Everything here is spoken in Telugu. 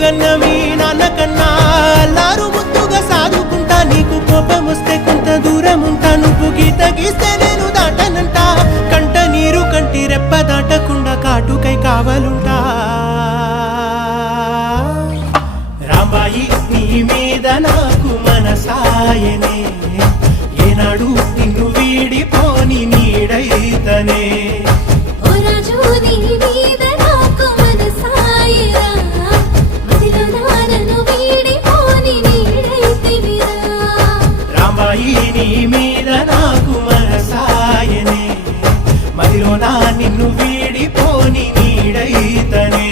గన్న మీ నాన్న కన్నా అల్లారు ముద్దుగా సాదుకుంటా నీకు కోపం వస్తే కొంత దూరం ఉంటా నువ్వు గీత గీస్తే నేను దాటనంట కంట నీరు కంటి రెప్ప దాటకుండా కాటుకై కావలుంటా రాంబాయి నీ మీద నాకు మనసాయనే ఏనాడు నిన్ను వీడిపోని నీడైతనే నీ మీద నాకు మనసాయనే మదిలో నా నిన్ను వీడిపోని నీడైతనే.